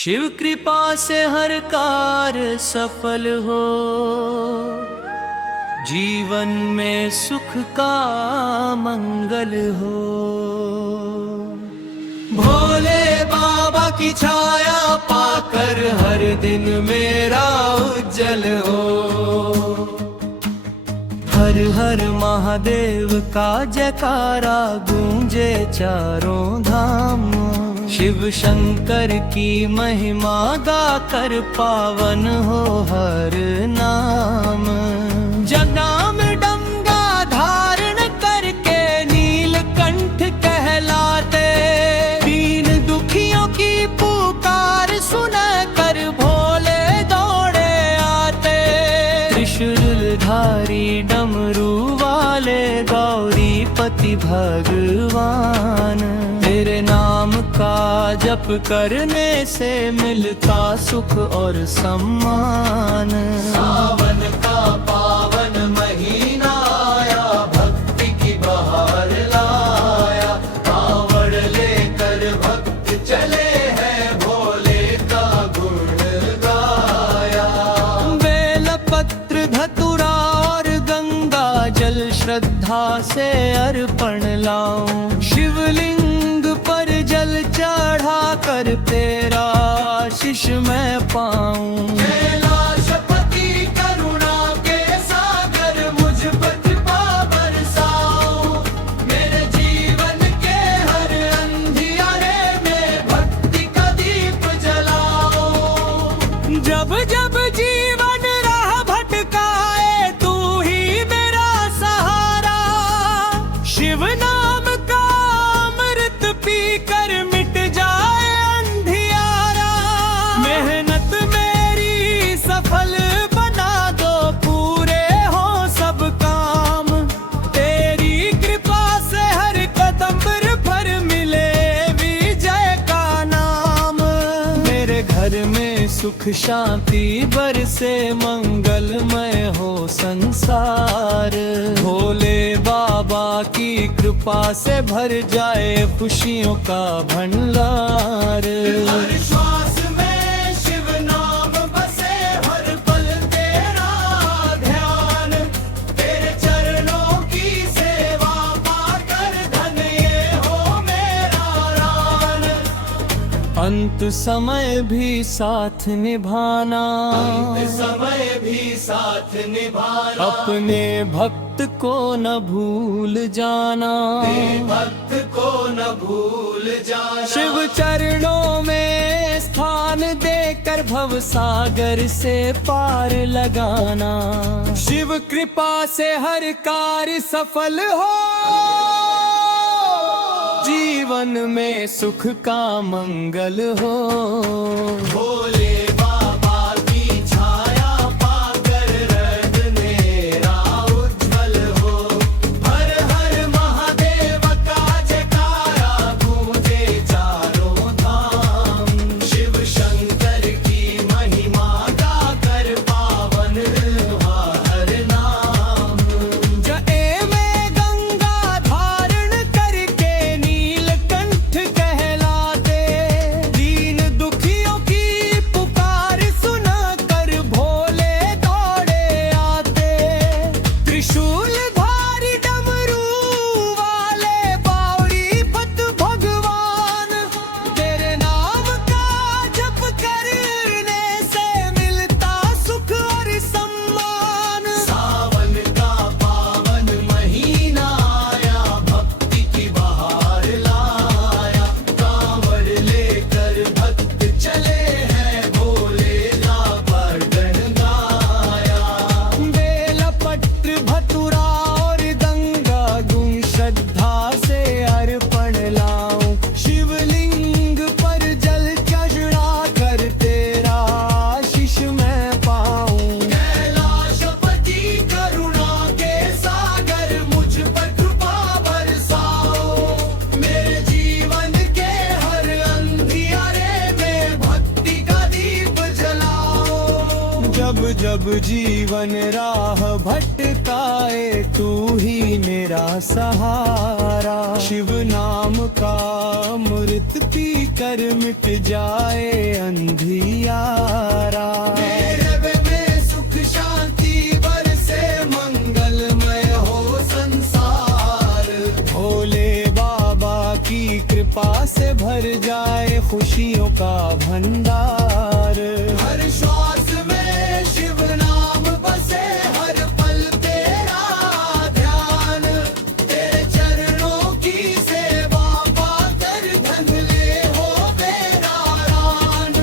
शिव कृपा से हर कार्य सफल हो, जीवन में सुख का मंगल हो। भोले बाबा की छाया पाकर हर दिन मेरा उज्जवल हो। हर हर महादेव का जयकारा गूंजे चारों धाम। शिव शंकर की महिमा गाकर पावन हो हर नाम। जगनाम डंगा धारण करके नीलकंठ कहलाते, दीन दुखियों की पुकार सुनकर भोले दौड़े आते। त्रिशूलधारी डमरू वाले गौरीपति भगवान, तेरे नाम का जप करने से मिलता सुख और सम्मान। सावन का पावन महीना आया, भक्ति की बहार लाया। कांवड़ लेकर भक्त चले हैं, भोले का गुण गाया। बेलपत्र धतुरा और गंगा जल श्रद्धा से अर्पण लाऊं। शिवलिंग पर जल चढ़ा कर तेरा आशीष मैं पाऊं। कैलाशपति करुणा के सागर मुझ पर कृपा बरसाओ। मेरे जीवन के हर अंधियारे में भक्ति का दीप जलाओ। जब जब जीवन राह भटकाए तू ही मेरा सहारा। शिव नाम का अमृत पीकर मिट जाए अंधियारा। मेहनत मेरी सफल बना दो, पूरे हो सब काम। तेरी कृपा से हर कदम पर मिले विजय का नाम। मेरे घर में सुख शांति बरसे, मंगलमय हो संसार। भोले बाबा की कृपा से भर जाए खुशियों का भंडार। हर श्वास में शिव नाम बसे, हर पल तेरा ध्यान। तेरे चरणों की सेवा पाकर धन ये हो मेरा रान। अंत समय भी साथ निभाना, अंत समय भी साथ निभाना। अपने भक्त को न भूल जाना, भक्त को न भूल जाना। शिव चरणों में स्थान देकर भव सागर से पार लगाना। शिव कृपा से हर कार्य सफल हो, जीवन में सुख का मंगल हो। भोले बाबा की छाया पाकर हृदय मेरा उज्जवल हो। हर हर महादेव का जयकारा गूंजे चारों धाम। शिव शंकर की महिमा गाकर पावन हुआ हर नाम। जय में गंगा धारण करके नीलकंठ कहलाते, दीन दुखियों की जब जब जीवन राह भटकाए तू ही मेरा सहारा। शिव नाम का अमृत पी कर मिट जाए अंधियारा। मेरे में सुख शांति बरसे मंगलमय हो संसार। भोले बाबा की कृपा से भर जाए खुशियों का भंडार। हर श्वास में शिव नाम बसे, हर पल तेरा ध्यान। तेरे चरणों की सेवा पाकर धन ले हो मेरा रान।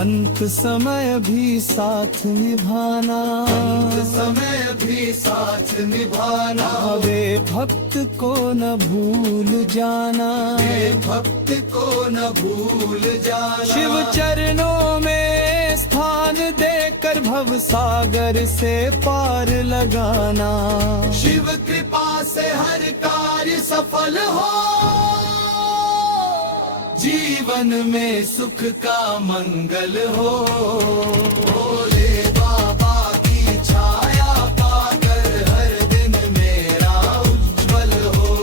अंत समय भी साथ निभाना, अंत समय भी साथ निभाना। वे भक्त को न भूल जाना, वे भक्त को न भूल जाना। शिव चरणों में स्थान देकर भव सागर से पार लगाना। शिव कृपा से हर कार्य सफल हो, जीवन में सुख का मंगल हो। भोले बाबा की छाया पाकर हर दिन मेरा उज्जवल हो।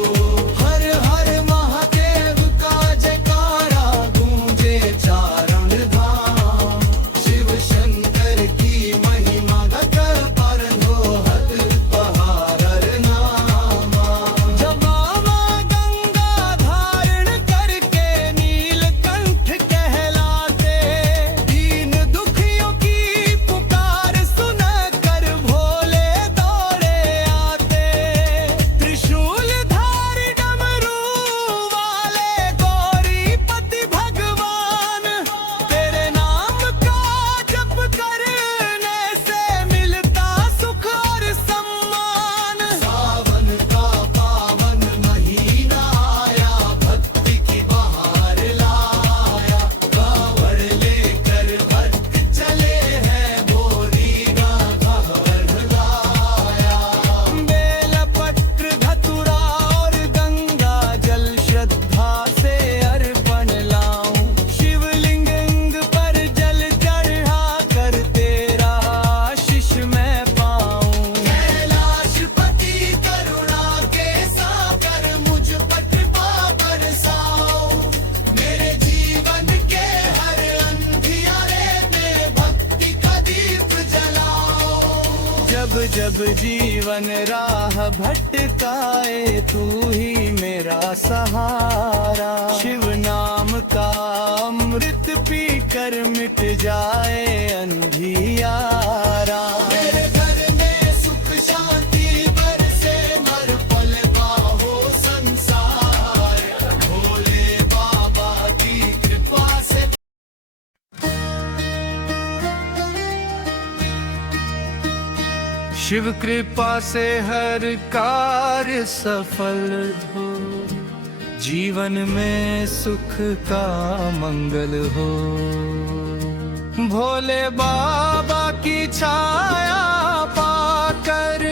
हर हर महादेव का जयकारा गूंजे चारण धाम। शिव शंकर की महिमा गत पर हो हद पहाड़ नामा। जब मामा गंगा धारण करके नीलकंठ कहलाते, दीन दुखियों की पुकार सुनकर भोले दौड़े आते। त्रिशूल धारी डमरू वाले गौरीपति भगवान, तेरे नाम का जप करने से मिलता सुख और सम्मान। सावन का पावन महीना आया, भक्ति की बहार लाया। कांवड़ लेकर भक्त चले हैं, बोरी घाघर लाया। बेलपत्र धतुरा और गंगा जल श्रद्धा से अर्पण लाऊं। शिवलिंग पर जल चढ़ा कर तेरा आशीष मैं पाऊं। कैलाशपति करुणा के सागर मुझ पर कृपा बरसाओ। मेरे जीवन के हर अंधियारे में भक्ति का दीप जलाओ। जब जब जीवन राह भटकाए तू ही मेरा सहारा। शिव नाम का अमृत पी कर मिट जाए अंधियारा। मेरे घर में सुख शांति बरसे, हर पल पाहो संसार। भोले बाबा की कृपा से शिव कृपा से हर कार्य सफल हो, जीवन में सुख का मंगल हो। भोले बाबा की छाया पाकर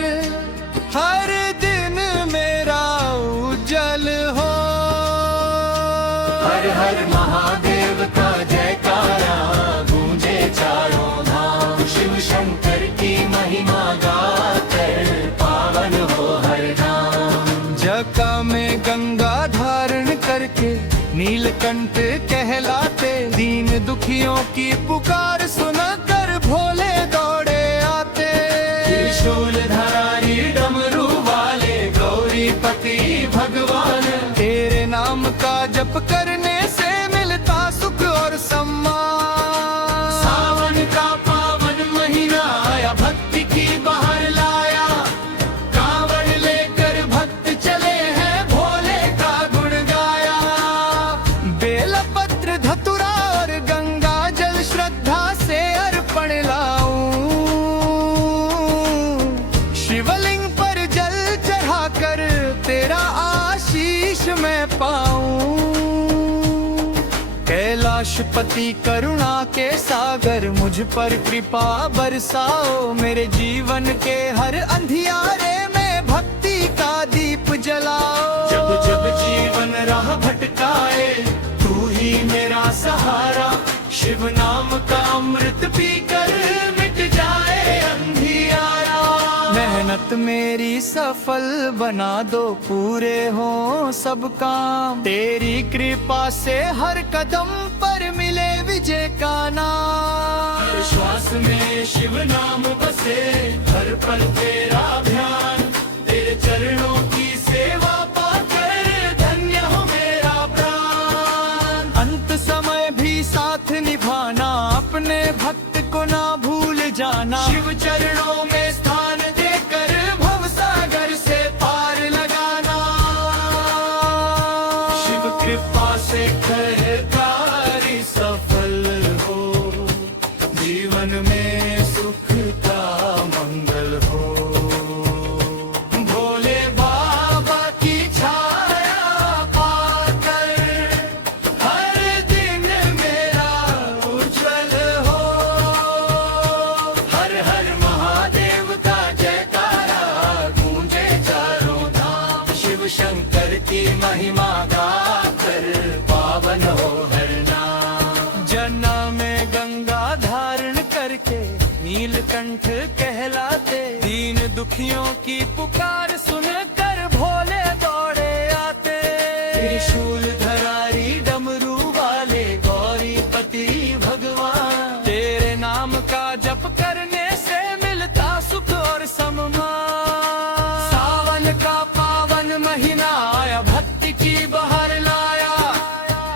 हर दिन मेरा उज्जवल हो। हर हर महादेव का जयकारा गूंजे चारों धाम। शिव शंकर की महिमा गाकर पावन हो हर नाम। जका में गंगा धारण करके नीलकंठ कहलाते, दीन दुखियों की पुकार सुनकर भोले दौड़े आते। त्रिशूल धारी डमरू वाले गौरीपति भगवान, तेरे नाम का जप करने से मिलता सुख और सम्मान। सावन का पावन महीना आया, भक्ति की बहार लाया। कांवड़ लेकर भक्त चले हैं, भोले का गुण गाया। बेलपत्र धतुरा और गंगा जल श्रद्धा से अर्पण लाऊं। शिवलिंग पर जल चढ़ाकर तेरा आशीष मैं पाऊं। कैलाशपति करुणा के सागर मुझ पर कृपा बरसाओ। मेरे जीवन के हर अंधियारे में भक्ति का दीप जलाओ। जब जब जीवन राह भटकाए तू ही मेरा सहारा। शिव नाम का अमृत पीकर मिट मेहनत मेरी सफल बना दो, पूरे हो सब काम तेरी कृपा से, हर कदम पर मिले विजय का नाम। हर श्वास में शिव नाम बसे, हर पल तेरा ध्यान, तेरे चरणों की सेवा पाकर धन्य हो मेरा प्राण। अंत समय भी साथ निभाना, अपने भक्त को ना भूल जाना, शिव चरणों में स्थान देकर भव सागर से पार लगाना। शिव कृपा से कर कार्य सफल हो, जीवन में सुख का मंगल हो। भोले बाबा की छाया पाकर हर दिन मेरा उज्जवल हो। हर हर महादेव का जयकारा गूंजे चारों धाम, शिव शंकर की महिमा गाकर पावन हो हर नाम। जन्म में गंगा धारण करके नीलकंठ कहलाते, दीन दुखियों की पुकार सुनकर भोले दौड़े आते। त्रिशूल धरारी डमरू वाले गौरीपति भगवान, तेरे नाम का जप करने से मिलता सुख और सम्मान। सावन का पावन महीना आया, भक्ति की बहार लाया।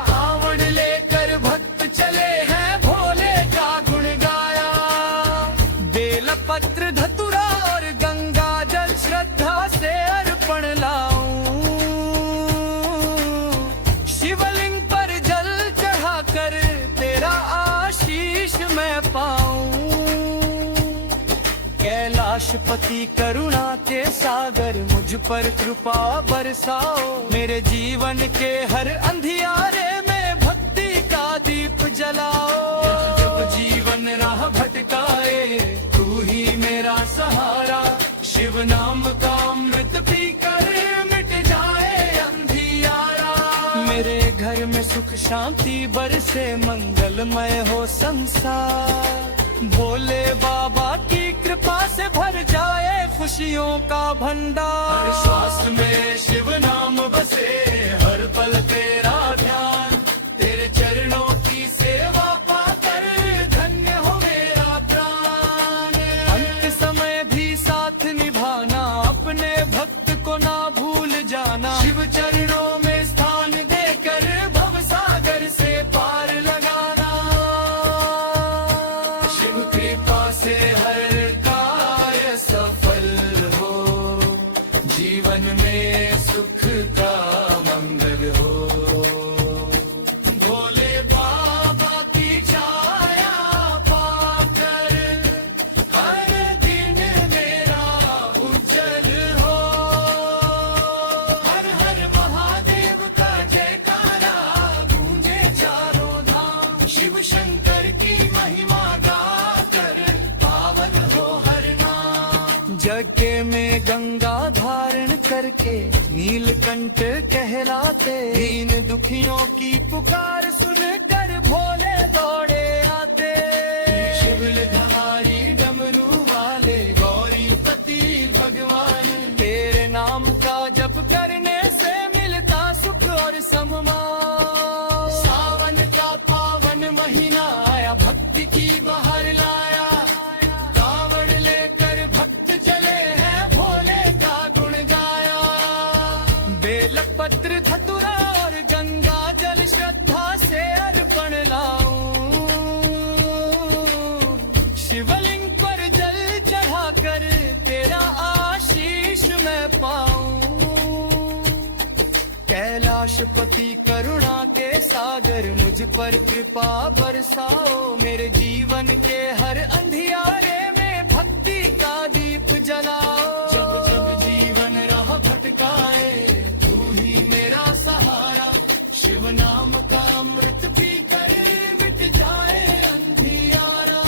कांवड़ लेकर भक्त चले हैं, भोले का गुण गाया। बेल पत्र धतुरा और गंगा जल श्रद्धा से अर्पण लाऊं, शिवलिंग पर जल चढ़ाकर तेरा आशीष मैं पाऊं। कैलाशपति करुणा के सागर, मुझ पर कृपा बरसाओ, मेरे जीवन के हर अंधियारे में भक्ति का दीप जलाओ। जब जीवन राह भटकाए, तू ही मेरा सहारा, शिव नाम का अमृत पीकर मिट जाए अंधियारा। मेरे घर में सुख शांति बरसे, मंगलमय हो संसार, भोले बाबा की कृपा से भर जाए खुशियों का भंडार। हर श्वास में शिव नाम बसे, हर पल तेरा ध्यान, तेरे चरणों की सेवा पाकर धन्य हो मेरा प्राण। अंत समय भी साथ निभाना, अपने भक्त को ना भूल जाना, शिव चरणों में स्थान देकर भव सागर से पार लगाना। शिव कृपा से हर कार्य सफल हो, जीवन में सुख का मंगल हो। भोले बाबा की छाया पाकर हर दिन मेरा उज्जवल हो। हर हर महादेव का जयकारा गूंजे चारों धाम, शिव शंकर की महिमा गाकर पावन हो हर नाम। जग में गंगा धारण करके नीलकंठ कहलाते, दीन दुखियों की पुकार सुनकर भोले दौड़े आते। शिवल धारी डमरू वाले गौरीपति भगवान, तेरे नाम का जप करने से मिलता सुख और सम्मान। सावन का पावन महीना आया, भक्ति की बहार लाया। कांवड़ लेकर भक्त चले हैं, भोले का गुण गाया। बेल पत्र धतुरा और गंगा जल श्रद्धा से अर्पण लाऊं, शिवलिंग पर जल चढ़ाकर तेरा आशीष मैं पाऊं। कैलाशपति करुणा के सागर, मुझ पर कृपा बरसाओ, मेरे जीवन के हर अंधियारे में भक्ति का दीप जलाओ। जब जब जीवन राह भटकाए, तू ही मेरा सहारा, शिव नाम का अमृत पीकर मिट जाए अंधियारा।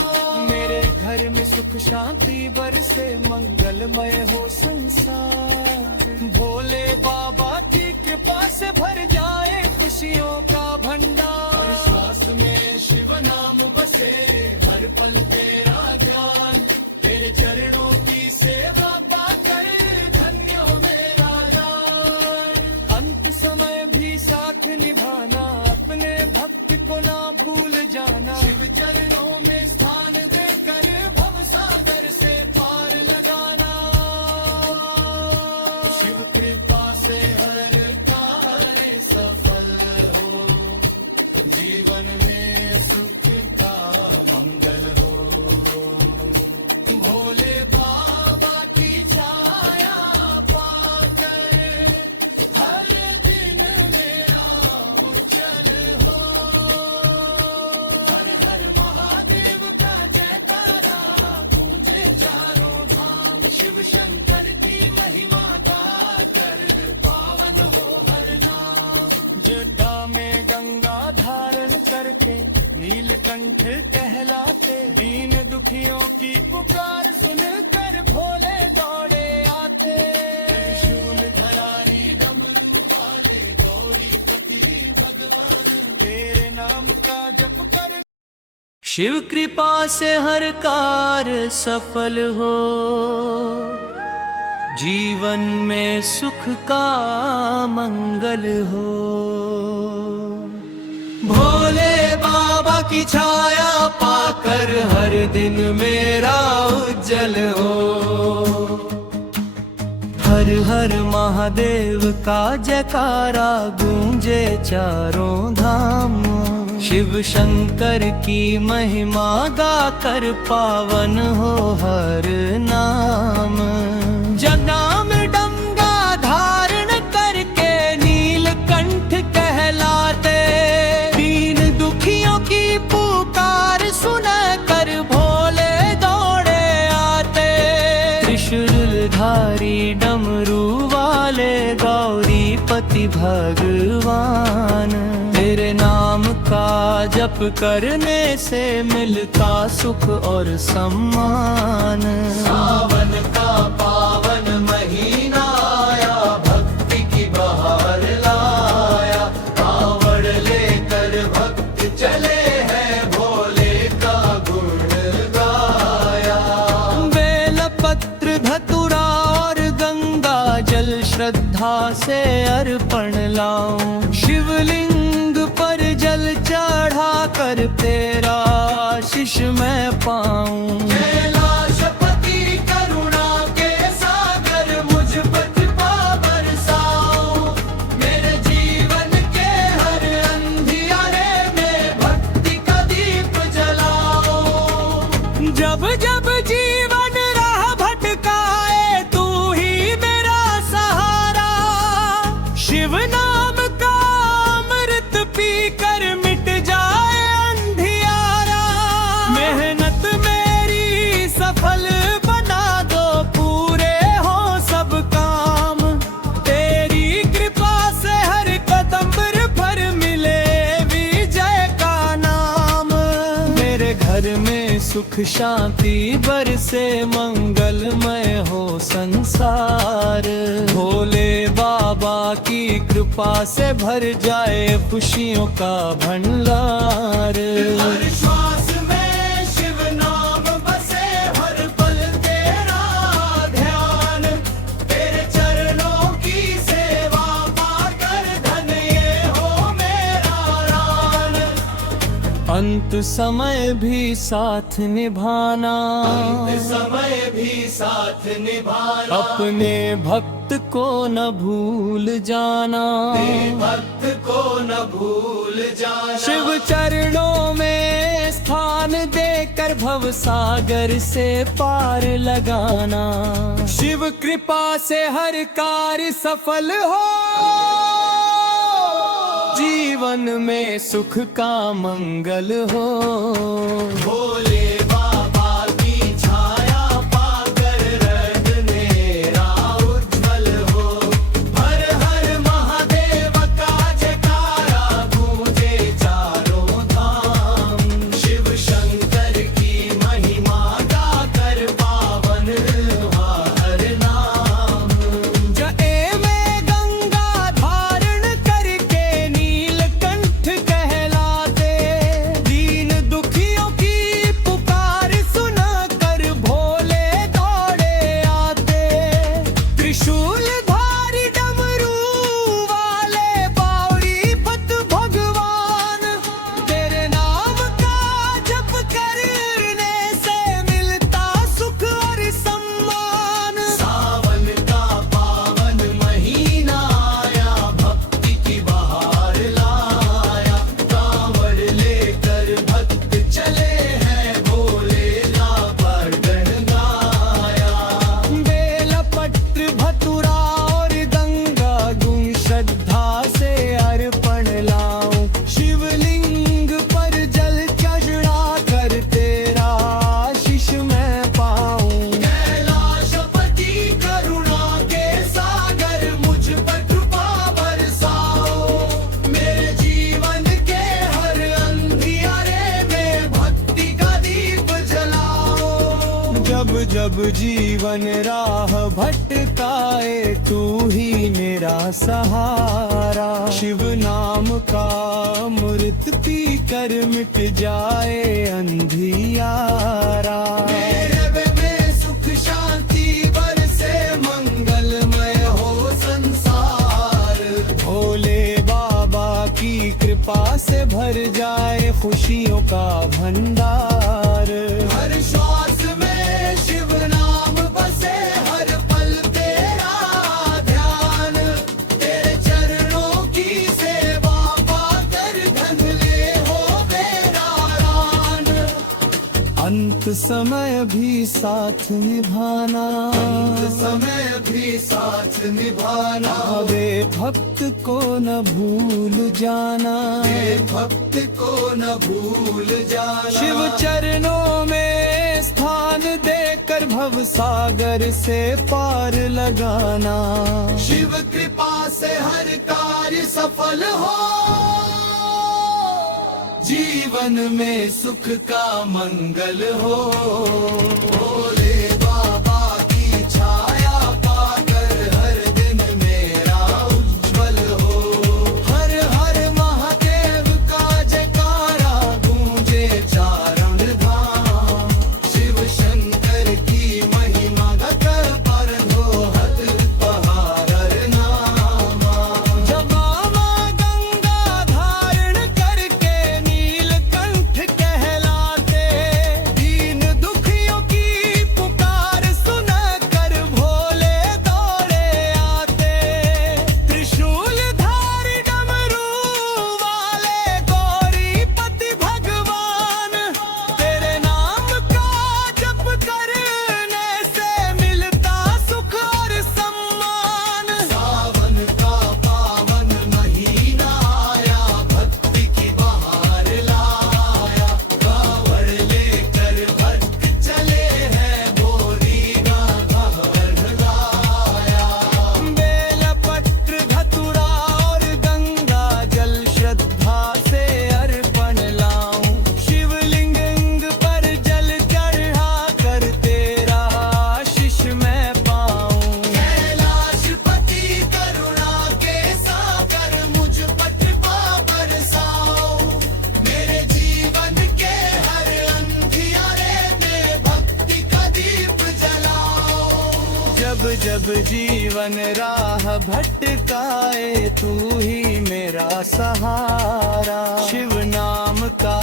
मेरे घर में सुख शांति बरसे, मंगलमय हो संसार, भोले बाबा की कृपा से भर जाए खुशियों का भंडार। हर श्वास में शिव नाम बसे, हर पल तेरा ध्यान, तेरे चरणों की सेवा पाकर नीलकंठ कहलाते। दीन दुखियों की पुकार सुनकर भोले दौड़े आते। त्रिशूल धरारी डमरू वाले गौरी पति भगवान, तेरे नाम का जप कर। शिव कृपा से हर कार्य सफल हो, जीवन में सुख का मंगल हो। भोले बाबा की छाया पाकर हर दिन मेरा उज्जवल हो। हर हर महादेव का जयकारा गूंजे चारों धाम। शिव शंकर की महिमा गाकर पावन हो हर नाम। जनाम डंगा धारण करके नीलकंठ कहलाते। दीन दुखियों की पुकार सुनकर भोले दौड़े आते। त्रिशूलधारी डमरू वाले गौरी पति भगवान, तेरे नाम का जप करने से मिलता सुख और सम्मान। सावन का पावन महीना आया, भक्ति की बहार लाया। कांवड़ लेकर भक्त चले हैं, भोले का गुण गाया। बेल पत्र धतुरा और गंगा जल श्रद्धा से अर्पण लाऊं। शिवलिंग पर जल चढ़ा कर तेरा आशीष मैं पाऊं। कैलाशपति करुणा के सागर मुझ पर कृपा बरसाओ। मेरे जीवन के हर अंधियारे में भक्ति का दीप जलाओ। जब जब जीवन राह भटकाए तू ही मेरा सहारा। शिव नाम का अमृत पीकर मिट जाए अंधियारा। मेहनत मेरी सफल बना दो, पूरे हो सब काम। तेरी कृपा से हर कदम पर मिले विजय का नाम। मेरे घर में सुख शांति बरसे, मंगलमय हो संसार। भोले बाबा की कृपा से भर जाए खुशियों का भंडार। हर श्वास में शिव नाम बसे, हर पल तेरा ध्यान। तेरे चरणों की सेवा पाकर धन ये हो मेरा रान। अंत समय भी साथ निभाना, अंत समय भी साथ निभाना। अपने भक्त को न भूल जाना, भक्त को न भूल जाना। शिव चरणों में स्थान देकर भव सागर से पार लगाना। शिव कृपा से हर कार्य सफल हो, जीवन में सुख का मंगल हो। भोले बाबा की छाया पाकर रद मेरा उज्जवल हो। हर हर महादेव का जयकारा गूंजे चारों धाम। शिव शंकर की महिमा गाकर पावन हुआ हर नाम। जय में गंगा धारण करके नीलकंठ कहलाते। दीन दुखियों की जब जीवन राह भटकाए तू ही मेरा सहारा। शिव नाम का अमृत पी कर मिट जाए अंधियारा। मेरे में सुख शांति बरसे मंगलमय हो संसार। भोले बाबा की कृपा से भर जाए खुशियों का भंडार। हर श्वास में शिव नाम बसे, हर पल तेरा ध्यान। तेरे चरणों की सेवा पाकर धन ले हो मेरा रान। अंत समय भी साथ निभाना, अंत समय भी साथ निभाना। वे भक्त को न भूल जाना, वे भक्त को न भूल जाना। शिव चरणों में स्थान देकर भव सागर से पार लगाना। शिव कृपा से हर कार्य सफल हो, जीवन में सुख का मंगल हो। भोले बाबा की छाया पाकर हर दिन मेरा उज्जवल हो। हर हर महादेव का जयकारा गूंजे चारों धाम। शिव शंकर की महिमा गगन पर हो हद पहाड़ नामा। जब मामा गंगा धारण करके नीलकंठ कहलाते, दीन दुखियों की पुकार सुनकर भोले दौड़े आते। त्रिशूल धारी डमरू वाले गौरीपति भगवान, तेरे नाम का जप करने से मिलता सुख और सम्मान। सावन का पावन महीना आया, भक्ति की बहार लाया। कांवड़ लेकर भक्त चले हैं, बोरी गागर लाया। बेलपत्र धतुरा और गंगा जल श्रद्धा से अर्पण लाऊं। शिवलिंग पर जल चढ़ा कर तेरा आशीष मैं पाऊं। कैलाशपति करुणा के सागर मुझ पर कृपा बरसाओ। मेरे जीवन के हर अंधियारे में भक्ति का दीप जलाओ। जब जब जीवन राह भटकाए तू ही मेरा सहारा। शिव नाम का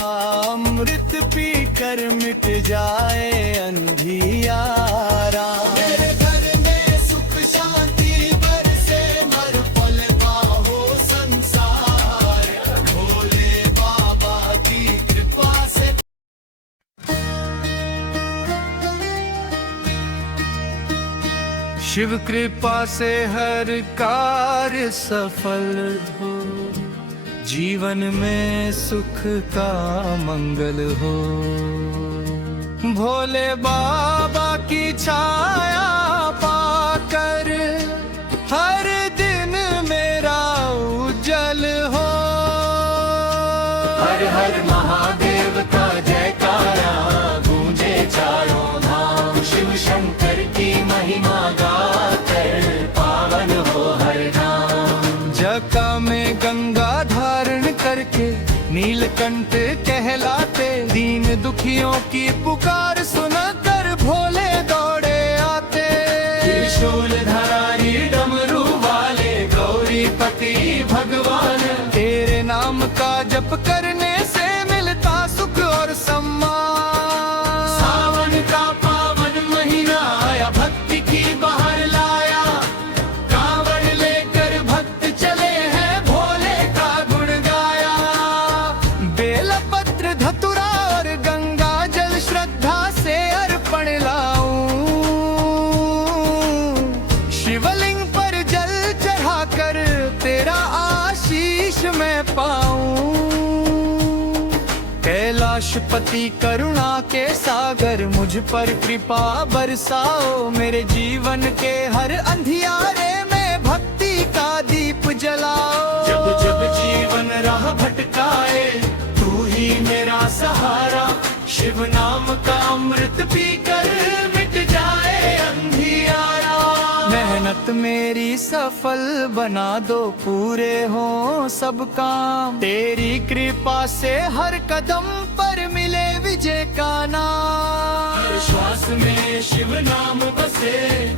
अमृत पी कर मिट जाए अंधियारा। मेरे घर में सुख शांति बरसे, हर पल पाहो संसार। भोले बाबा की कृपा से शिव कृपा से हर कार्य सफल हो, जीवन में सुख का मंगल हो। भोले बाबा की छाया पाकर हर दिन मेरा उज्जवल हो। हर हर महादेव का जयकारा गूंजे चारों धाम। शिव शंकर की महिमा गाकर पावन हो हर धाम। जका में गंगा धारण करके नीलकंठ कहलाते, दीन दुखियों की पुकार सुनकर भोले दौड़े आते। त्रिशूल धारी डमरू वाले गौरीपति भगवान, तेरे नाम का जप करने से मिलता सुख और सम्मान। सावन का पावन महीना आया, भक्ति की बहार लाया। कांवड़ लेकर भक्त चले हैं, भोले का गुण गाया। बेलपत्र धतुरा और गंगा जल श्रद्धा से अर्पण लाऊं। शिवलिंग पर जल चढ़ाकर तेरा आशीष मैं पाऊं। कैलाशपति करुणा के सागर मुझ पर कृपा बरसाओ। मेरे जीवन के हर अंधियारे में भक्ति का दीप जलाओ। जब जब जीवन राह भटकाए तू ही मेरा सहारा। शिव नाम का अमृत पीकर मिट मेरी सफल बना दो, पूरे हो सब काम तेरी कृपा से, हर कदम पर मिले विजय का नाम। हर श्वास में शिव नाम बसे,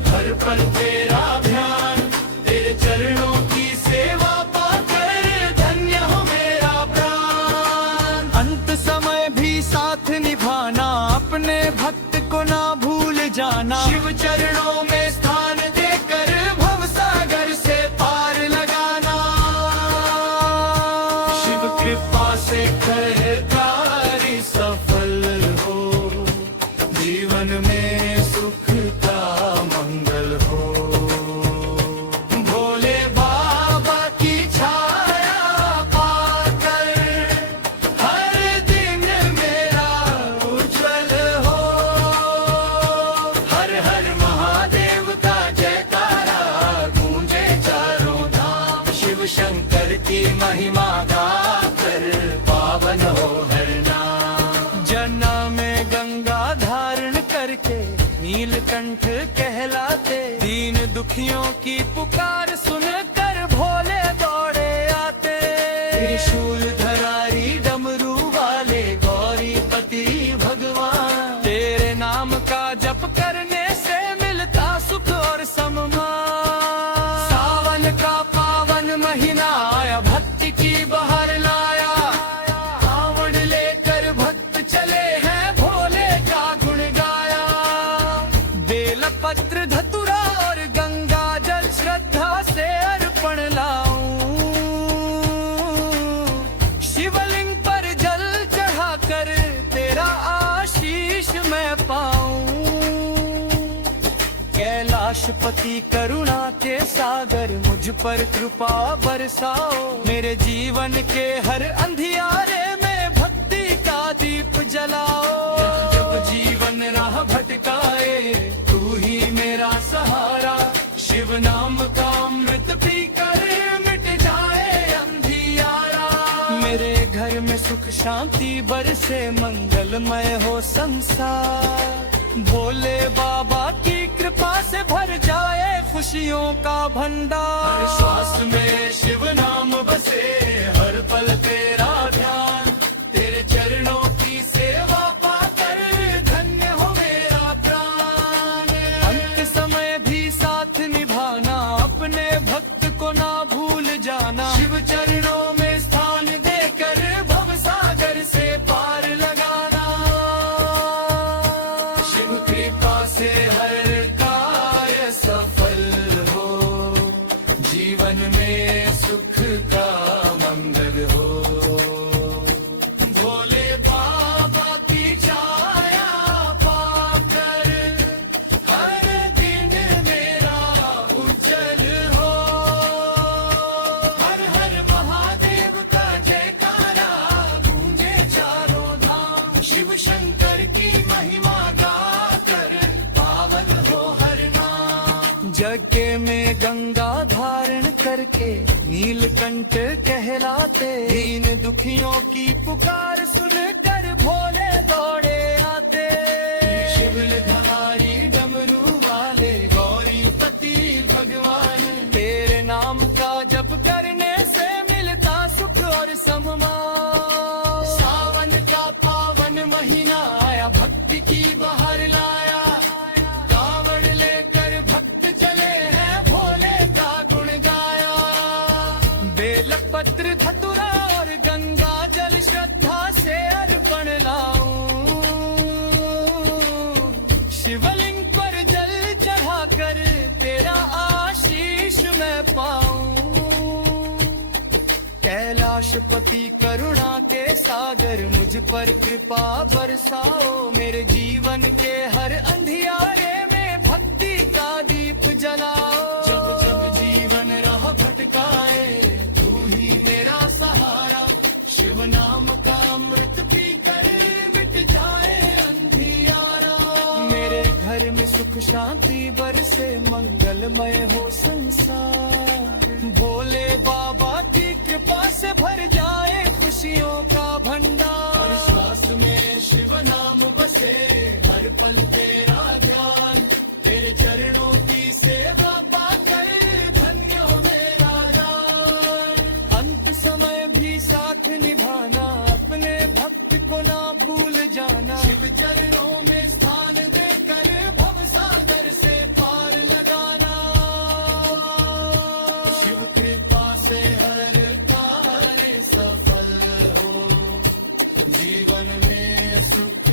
हर पल तेरा ध्यान, तेरे चरणों की सेवा पाकर धन्य हो मेरा प्राण। अंत समय भी साथ निभाना, अपने भक्त को ना भूल जाना। शिव चरणों में स्थान देकर भव सागर से पार लगाना। शिव कृपा से कर कार्य सफल हो, जीवन में सुख का मंगल हो। भोले बाबा की छाया पाकर हर दिन मेरा उज्जवल हो। हर हर महादेव का जयकारा गूंजे चारों धाम। शिव शंकर की महिमा गाकर पावन हो हर नाम। जन्म में गंगा धारण करके नीलकंठ कहलाते, दीन दुखियों की पुकार सुनकर भोले दौड़े आते। त्रिशूल धरारी डमरू वाले गौरीपति भगवान, तेरे नाम का जप करने से मिलता सुख और सम्मान। सावन का पावन महीना आया, भक्ति की बहार लाया। कांवड़ लेकर भक्त चले हैं, भोले का गुण गाया। बेलपत्र धतुरा और गंगा जल श्रद्धा से अर्पण लाऊं। शिवलिंग पर जल चढ़ाकर तेरा आशीष मैं पाऊं। कैलाशपति करुणा के सागर, मुझ पर कृपा बरसाओ। मेरे जीवन के हर अंधियारे में भक्ति का दीप जलाओ। जब जीवन राह भटकाए तू ही मेरा सहारा। शिव नाम का अमृत पीकर मिट जाए अंधियारा। मेरे घर में सुख शांति बरसे, मंगलमय हो संसार। भोले बाबा की कृपा से भर जाए खुशियों का भंडार। हर श्वास में शिव नाम बसे, हर पल तेरा ध्यान, तेरे चरणों की सेवा पाकर धन्य हो मेरा प्राण। अंत समय भी साथ निभाना, अपने भक्त को ना भूल जाना। शिव चरणों में स्थान देकर भव सागर से पार लगाना। शिव कृपा से हर कार्य सफल हो, जीवन में सुख का मंगल हो। भोले बाबा की छाया पाकर हर दिन मेरा उज्जवल हो। हर हर महादेव का जयकारा गूंजे चारों धाम। शिव शंकर की महिमा गाकर पावन हो हर नाम। यज्ञ में गंगा धारण करके नीलकंठ कहलाते, दीन दुखियों की पुकार सुनकर भोले दौड़े आते। शिवल धारी डमरू वाले गौरीपति भगवान, तेरे नाम का जप करने से मिलता सुख और सम्मान। सावन का पावन महीना आया, भक्ति की बहार लाया। कांवड़ लेकर भक्त चले हैं, भोले का गुण गाया। बेलपत्र धतुरा और गंगा जल श्रद्धा से अर्पण लाऊं। शिवलिंग पर जल चढ़ाकर तेरा आशीष मैं पाऊं। कैलाशपति करुणा के सागर, मुझ पर कृपा बरसाओ। मेरे जीवन के हर अंधियारे में भक्ति का दीप जलाओ। जब जब जीवन राह भटकाए तू ही मेरा सहारा। शिव नाम का अमृत पीकर मिट जाए अंधियारा। मेरे घर में सुख शांति बरसे, मंगलमय हो संसार। भोले बाबा की कृपा से भर जाए खुशियों का भंडार। हर श्वास में शिव नाम बसे, हर पल तेरा ध्यान, तेरे चरणों की सेवा पाकर से हर कार्य सफल हो, जीवन में सुख